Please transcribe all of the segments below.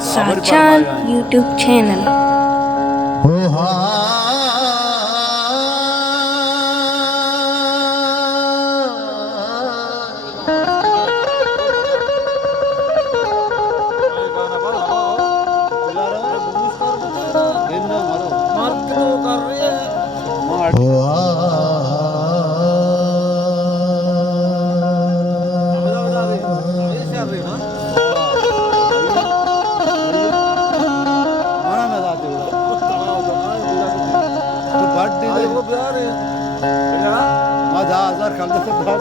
Sachan YouTube channel.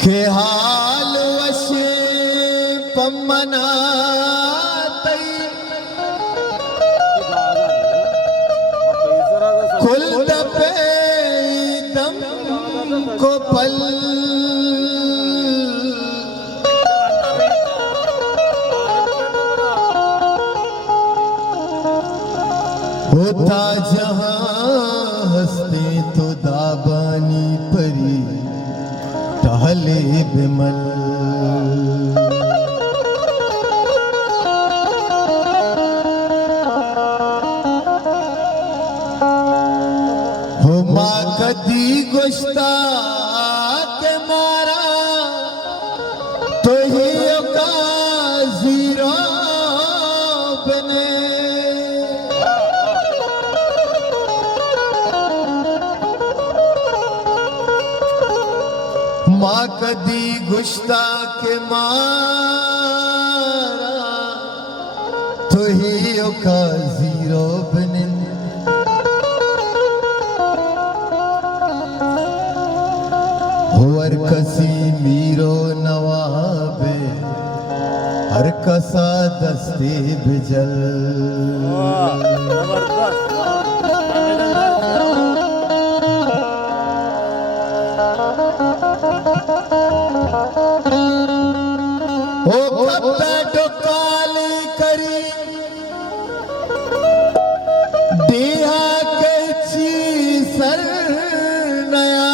के हाल वशे पमना कुल पे दम को पल होता जहां हंसते तो दाबानी परी टहले बिमल हो माँ कदी गुस्ता के मारा तो ही का जीरो बने माँ कदी गुस्ता के मारा तो ही का जीरो बने हर कसी मीरो नवाबे हर कसा दस्ते बिजल ओ बैठो काली करी दिया के ची सर नया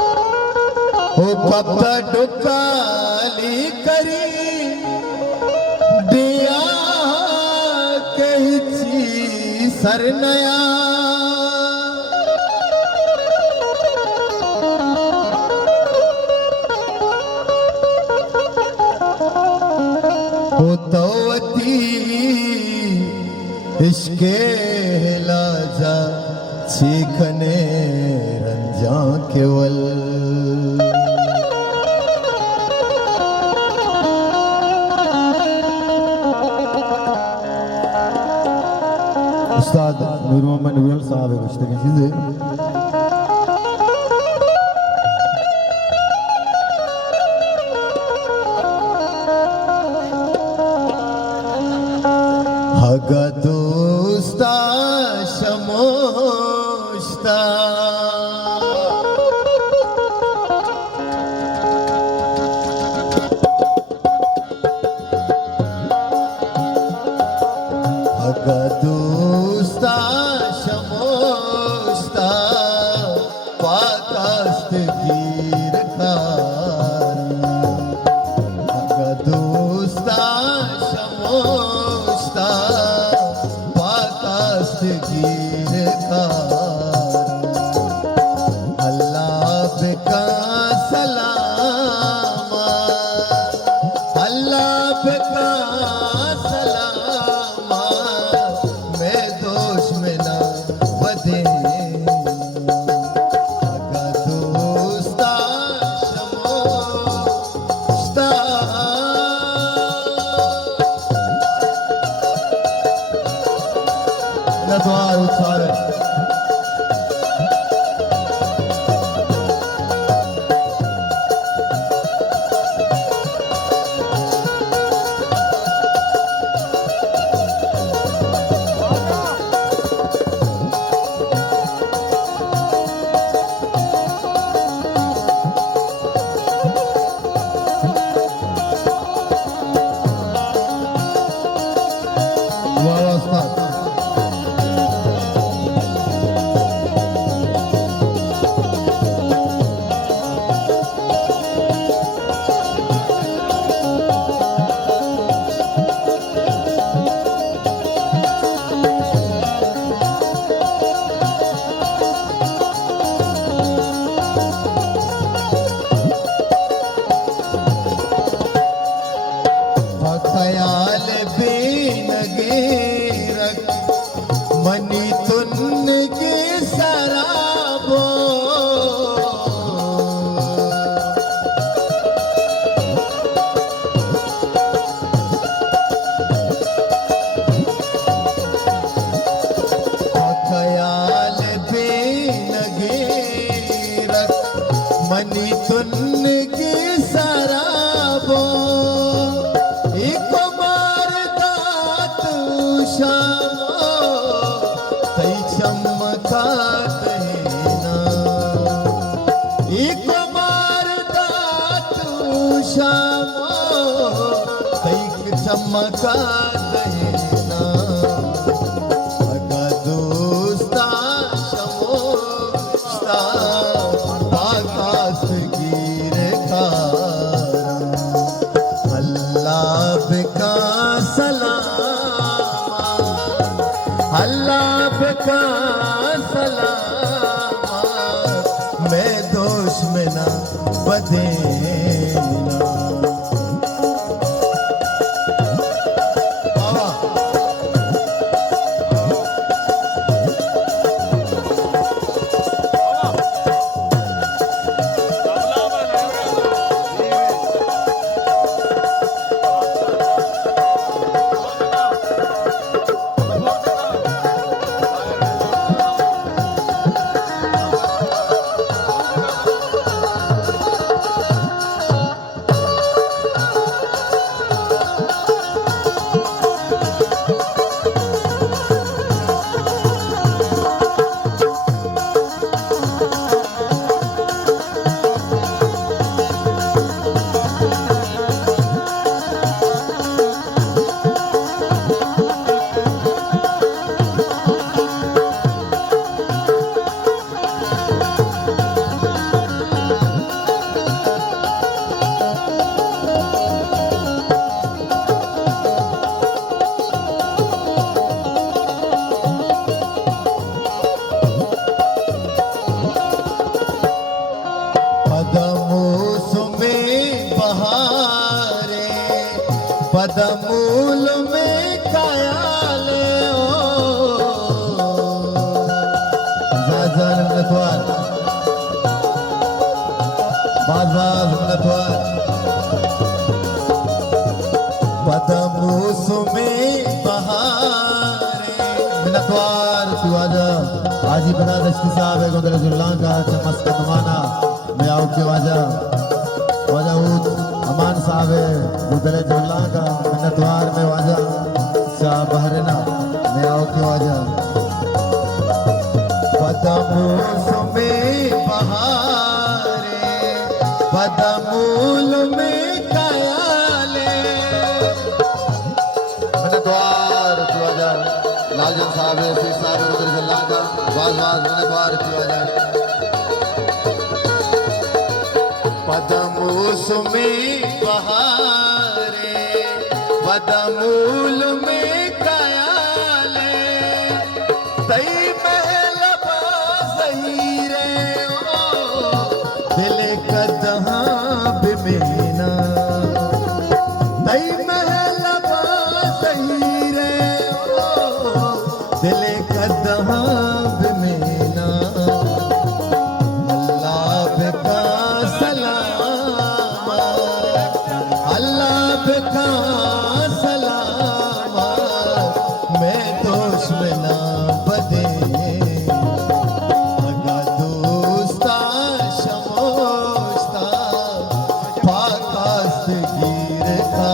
ओ पप्पा डुकाली करी दिया कहची सरनया ओ तवती इश्के लाजा सीखने रंजा केवल उस्ताद नूर मोहम्मद नूर साहब कुछ तक चीजें हगा दोस्ता शमोस्ता हगा दोस्ता शमोस्ता पाकास्त गिर खारी हगा दोस्ता शमोस्ता पाकास्त गिर खारी अल्लाह बेका सलामा अल्लाह बेका सलामा मैं दोष में ना बदे हगा दोस्ता शमोस्ता नद्वार उत्साह वाह वाह उस्ताद मनी तुन की शराबो ख्याल बेनगे रख मनी तुन की शराबो एक मारदा तू शामो तई चमका कहना एक मारदा तू शामो तई चमका कहना अगा दोस्ता शमोस्ता आकाश गिर खारा अल्लाह का सलामा अल्लाह का सलामा मैं दोष में ना बदेना पदमूल में कायाल मिन्नतवार बाज मिन्नतवार पदमूस में बहारे मिन्नतवार तू आजा आजी बना दश्ती साहब है गोदरे जुल्लां का चमस का दमाना मैं आऊँ के वाजा वाजा अमान साहब है गुदरे जुल्ला का मिन्नतवार में वाजा शाह बहरना में आओ के वाजा पदमूस में बहारे पदमूल में कायाले मिन्नतवार की वाजा लालजन साहब है सी साहब गुदरे जुल्ला का वाज मिन्नतवार की वाजा पदमूस में बहारे पदमूल में कायाले तई महल बाज़हीरे ओ दिल कदहा बिमेना तई महल बाज़हीरे ओ दिल कदहा बिमेना अल्लाह का अल्लाह का सलामा मैं दोष में ना बदे अगा दोस्ता शमोस्ता पाकास्त गिर खा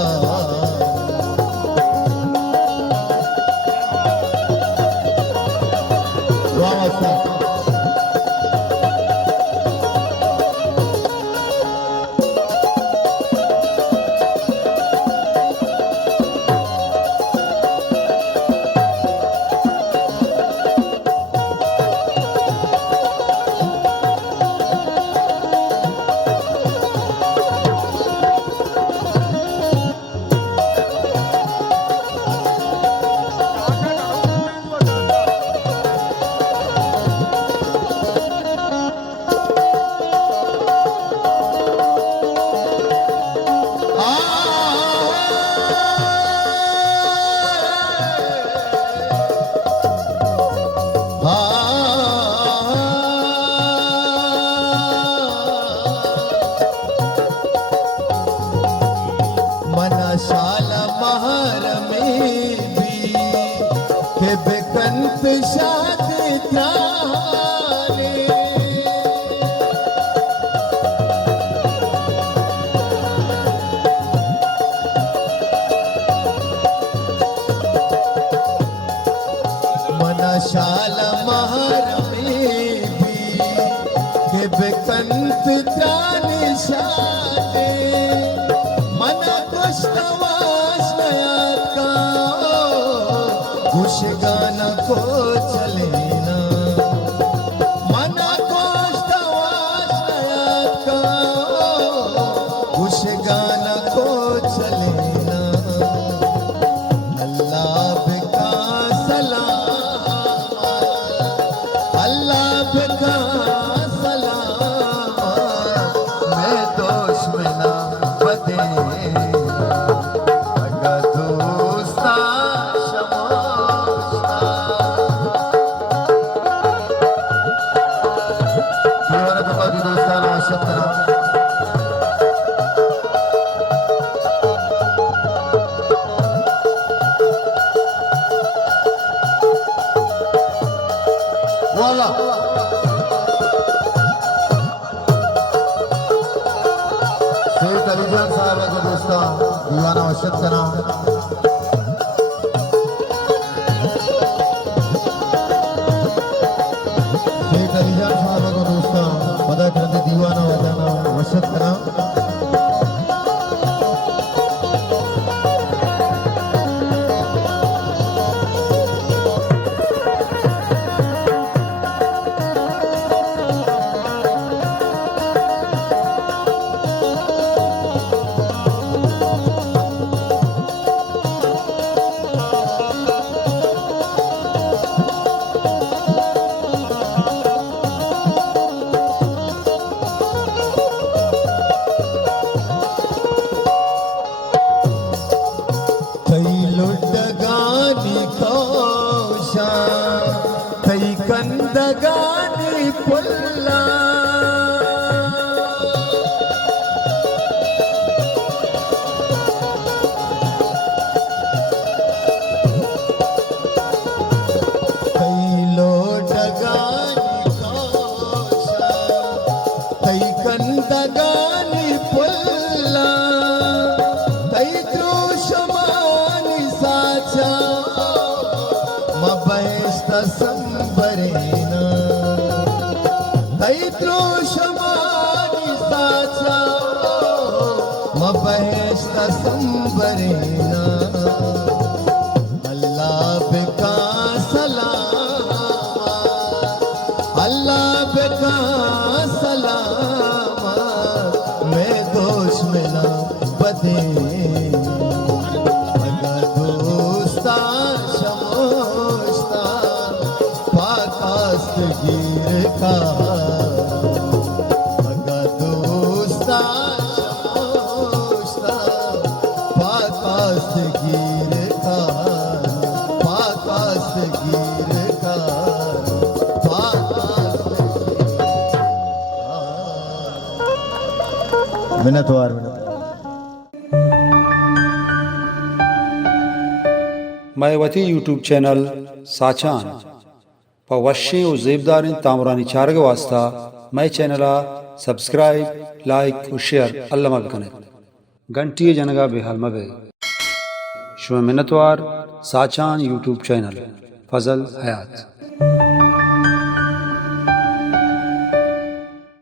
त्यारे शाल महार में भी के बेकंत त्रानिशाने मन कुष्टवास नयात का कुश गाना को चलेना मन कुष्टवास नयात का कुश गाना को चलेना अल्लाह का सलाम अल्लाह का सलाम मैं दोष में ना बदे अगर दोस्ता शमोस्ता दीवाना तो बाकी दोस्ता ना शक्तना वाला शेख अलीजान साहब को दोस्ता दीवाना वशत करा शेख अलीजान साहब को दोस्ता पता करते दीवाना वजाना वशत करा कंदगानी पुल्ला कैलो डगानी कौशा तै कंदगानी पुल्ला तै द्रोशमानी साचा मबैस्त संबरेना तैत्रोशमानि साचा मबैस्त संबरेना अल्लाह बेका सलाम अल्लाह बेका सलाम मैं दोष में ना बदे अगर दोस्ता गिर का अगा दोस्ता शमोस्ता पाकास गिर का पाकास गिर का पाकास मिनतवार मायवती यूट्यूब चॅनल साचान पवश्य व जेबदार तामरानी चारग वास्ता मैं चैनला सब्सक्राइब लाइक और शेयर अल्लाह बिकने घंटी जनगा बेहाल मबे शुभ मिन्नतवार साचान यूट्यूब चैनल फजल हयात